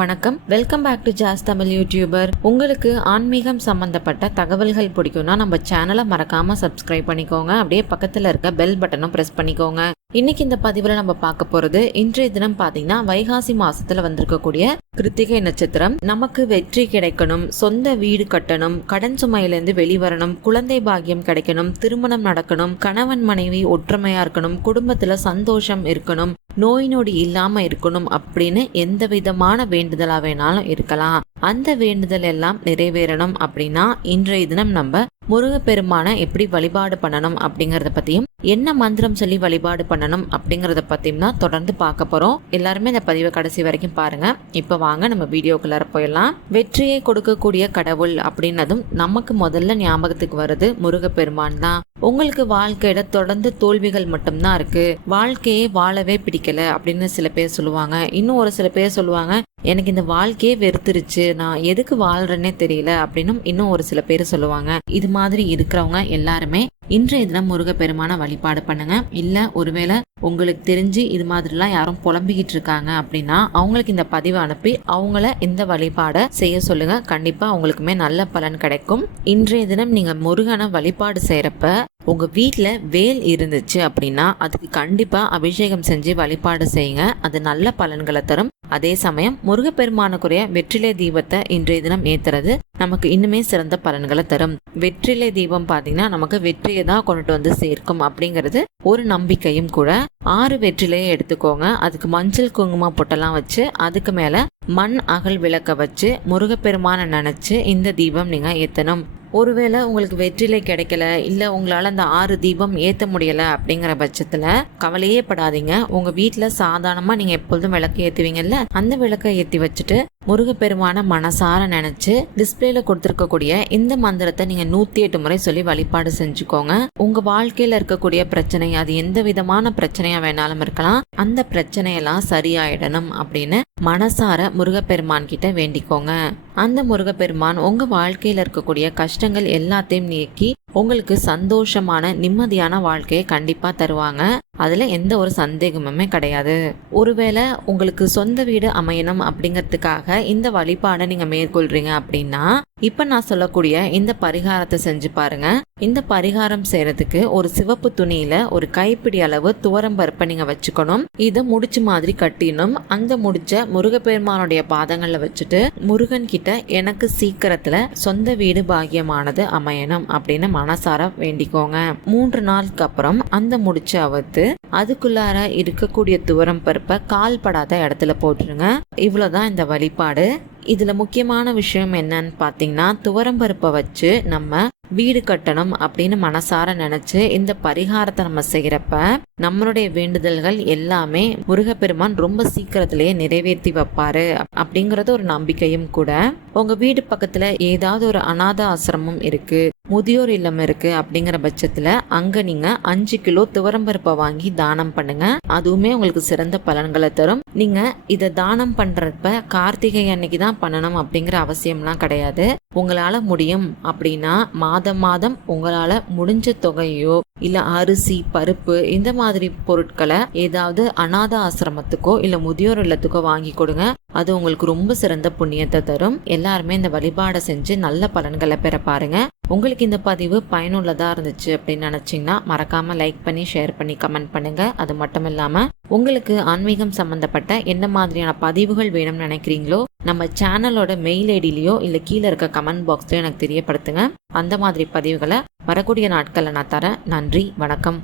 வணக்கம். Welcome back to Jas Tamil YouTuber உங்களுக்கு ஆன்மீகம் சம்பந்தப்பட்ட தகவல்கள் பிடிக்கும்னா நம்ம சேனலை மறக்காம சப்ஸ்கிரைப் பண்ணிக்கோங்க. அப்படியே பக்கத்துல இருக்க பெல் பட்டனும் பிரஸ் பண்ணிக்கோங்க. இன்னைக்கு இந்த பதிவில் நம்ம பார்க்க போறது இன்றைய தினம் பார்த்தீங்கன்னா வைகாசி மாசத்துல வந்திருக்கக்கூடிய கிருத்திகை நட்சத்திரம். நமக்கு வெற்றி கிடைக்கணும் சொந்த வீடு கட்டணும் கடன் சுமையிலேருந்து வெளிவரணும் குழந்தை பாகியம் கிடைக்கணும் திருமணம் நடக்கணும் கணவன் மனைவி ஒற்றுமையா இருக்கணும் குடும்பத்துல சந்தோஷம் இருக்கணும் நோய் நொடி இல்லாமல் இருக்கணும் அப்படின்னு எந்த விதமான வேண்டுதலாக வேணாலும் இருக்கலாம். அந்த வேண்டுதல் எல்லாம் நிறைவேறணும் அப்படின்னா இன்றைய தினம் நம்ம முருகப்பெருமானை எப்படி வழிபாடு பண்ணணும் அப்படிங்கறத பத்தியும் என்ன மந்திரம் சொல்லி வழிபாடு பண்ணணும் அப்படிங்கறத பத்தியும் தான் தொடர்ந்து பார்க்க போறோம். எல்லாருமே இந்த பதிவை கடைசி வரைக்கும் பாருங்க. இப்ப வாங்க நம்ம வீடியோக்குள்ளார போயிடலாம். வெற்றியை கொடுக்கக்கூடிய கடவுள் அப்படின்னதும் நமக்கு முதல்ல ஞாபகத்துக்கு வருது முருகப்பெருமான் தான். உங்களுக்கு வாழ்க்கையில தொடர்ந்து தோல்விகள் மட்டும்தான் இருக்கு. வாழ்க்கையே வாழவே பிடிக்கல அப்படின்னு சில பேர் சொல்லுவாங்க. இன்னும் ஒரு சில பேர் சொல்லுவாங்க எனக்கு இந்த வாழ்க்கையே வெறுத்துருச்சு. நான் எதுக்கு வாழ்றேன்னே தெரியல அப்படின்னும் இன்னும் ஒரு சில பேர் சொல்லுவாங்க. இது மாதிரி இருக்கிறவங்க எல்லாருமே இன்றைய தினம் முருகப்பெருமான வழிபாடு பண்ணுங்க. இல்ல ஒருவேளை உங்களுக்கு தெரிஞ்சு இது மாதிரிலாம் யாரும் புலம்பிக்கிட்டு இருக்காங்க அப்படின்னா அவங்களுக்கு இந்த பதிவை அனுப்பி அவங்கள இந்த வழிபாடை செய்ய சொல்லுங்க. கண்டிப்பா அவங்களுக்குமே நல்ல பலன் கிடைக்கும். இன்றைய தினம் நீங்க முருகனை வழிபாடு செய்யறப்ப உங்க வீட்டில் வேல் இருந்துச்சு அப்படின்னா அதுக்கு கண்டிப்பா அபிஷேகம் செஞ்சு வழிபாடு செய்யுங்க. அது நல்ல பலன்களை தரும். அதே சமயம் முருகப்பெருமானுக்குரிய வெற்றிலை தீபத்தை இன்றைய தினம் ஏத்துறது நமக்கு இன்னுமே சிறந்த பலன்களை தரும். வெற்றிலை தீபம் பார்த்தீங்கன்னா நமக்கு வெற்றியை தான் கொண்டுட்டு வந்து சேர்க்கும் அப்படிங்கிறது ஒரு நம்பிக்கையும் கூட. ஆறு வெற்றிலையை எடுத்துக்கோங்க. அதுக்கு மஞ்சள் குங்குமம் பொட்டெல்லாம் வச்சு அதுக்கு மேல மண் அகல் விளக்க வச்சு முருகப்பெருமானை நினைச்சு இந்த தீபம் நீங்க ஏத்தணும். ஒருவேளை உங்களுக்கு வெற்றிலை கிடைக்கல இல்லை உங்களால் அந்த ஆறு தீபம் ஏற்ற முடியலை அப்படிங்கிற பட்சத்தில் கவலையே படாதீங்க. உங்கள் வீட்டில் சாதாரணமாக நீங்கள் எப்பொழுதும் விளக்கு ஏற்றுவீங்கல்ல அந்த விளக்கை ஏற்றி வச்சுட்டு முருகப்பெருமான மனசார நினைச்சு டிஸ்பிளேல கொடுத்துருக்கக்கூடிய இந்த மந்திரத்தை நீங்க நூத்தி எட்டு முறை சொல்லி வழிபாடு செஞ்சுக்கோங்க. உங்க வாழ்க்கையில இருக்கக்கூடிய பிரச்சனை அது எந்த விதமான பிரச்சனையா வேணாலும் இருக்கலாம். அந்த பிரச்சனையெல்லாம் சரியாயிடணும் அப்படின்னு மனசார முருகப்பெருமான் கிட்ட வேண்டிக்கோங்க. அந்த முருகப்பெருமான் உங்க வாழ்க்கையில இருக்கக்கூடிய கஷ்டங்கள் எல்லாத்தையும் நீக்கி உங்களுக்கு சந்தோஷமான நிம்மதியான வாழ்க்கையை கண்டிப்பா தருவாங்க. அதில் எந்த ஒரு சந்தேகமுமே கிடையாது. ஒருவேளை உங்களுக்கு சொந்த வீடு அமையணும் அப்படிங்கிறதுக்காக இந்த வழிபாடை நீங்கள் மேற்கொள்கிறீங்க அப்படின்னா இப்ப நான் சொல்லக்கூடிய இந்த பரிகாரத்தை செஞ்சு பாருங்க. இந்த பரிகாரம் செய்யறதுக்கு ஒரு சிவப்பு துணியில ஒரு கைப்பிடி அளவு துவரம் பருப்பை நீங்க வச்சுக்கணும். இதை முடிச்சு மாதிரி கட்டிடணும். அந்த முடிச்ச முருகப்பெருமானுடைய பாதங்கள்ல வச்சுட்டு முருகன் கிட்ட எனக்கு சீக்கிரத்துல சொந்த வீடு பாகியமானது அமையணும் அப்படின்னு மனசார வேண்டிக்கோங்க. மூன்று நாளுக்கு அப்புறம் அந்த முடிச்ச அவுத்து அதுக்குள்ளார இருக்கக்கூடிய துவரம் பருப்பை கால் படாத இடத்துல போட்டுருங்க. இவ்வளவுதான் இந்த வழிபாடு. இதில் முக்கியமான விஷயம் என்னன்னு பார்த்தீங்கன்னா துவரம்பருப்பை வச்சு நம்ம வீடு கட்டணும் அப்படின்னு மனசார நினைச்சு இந்த பரிகாரத்தை நம்ம செய்கிறப்ப நம்மளுடைய வேண்டுதல்கள் எல்லாமே முருகப்பெருமான் ரொம்ப சீக்கிரத்திலேயே நிறைவேற்றி வைப்பாரு அப்படிங்கிறது ஒரு நம்பிக்கையும் கூட. உங்க வீடு பக்கத்துல ஏதாவது ஒரு அநாத ஆசிரமம் இருக்கு. முதியோர் இல்லம் இருக்கு அப்படிங்கிற பட்சத்துல அங்க நீங்க அஞ்சு கிலோ துவரம்பருப்பை வாங்கி தானம் பண்ணுங்க. அதுவுமே உங்களுக்கு சிறந்த பலன்களை தரும். நீங்க இதை தானம் பண்றப்ப கார்த்திகை அன்னைக்கு தான் பண்ணணும் அப்படிங்கிற அவசியம்லாம் கிடையாது. உங்களால முடியும் அப்படின்னா மாதம் மாதம் உங்களால முடிஞ்ச தொகையோ இல்ல அரிசி பருப்பு இந்த மாதிரி பொருட்களை ஏதாவது அநாத ஆசிரமத்துக்கோ இல்ல முதியோர் இல்லத்துக்கோ வாங்கி கொடுங்க. அது உங்களுக்கு ரொம்ப சிறந்த புண்ணியத்தை தரும். எல்லாருமே இந்த வழிபாடை செஞ்சு நல்ல பலன்களை பெற பாருங்க. உங்களுக்கு இந்த பதிவு பயனுள்ளதாக இருந்துச்சு அப்படின்னு நினச்சிங்கன்னா மறக்காமல் லைக் பண்ணி ஷேர் பண்ணி கமெண்ட் பண்ணுங்கள் அது மட்டும் இல்லாமல் உங்களுக்கு ஆன்மீகம் சம்மந்தப்பட்ட என்ன மாதிரியான பதிவுகள் வேணும்னு நினைக்கிறீங்களோ நம்ம சேனலோட மெயில் ஐடியிலையோ இல்லை கீழே இருக்க கமெண்ட் பாக்ஸ்லயோ எனக்கு தெரியப்படுத்துங்க. அந்த மாதிரி பதிவுகளை வரக்கூடிய நாட்களில் நான் தரேன். நன்றி வணக்கம்.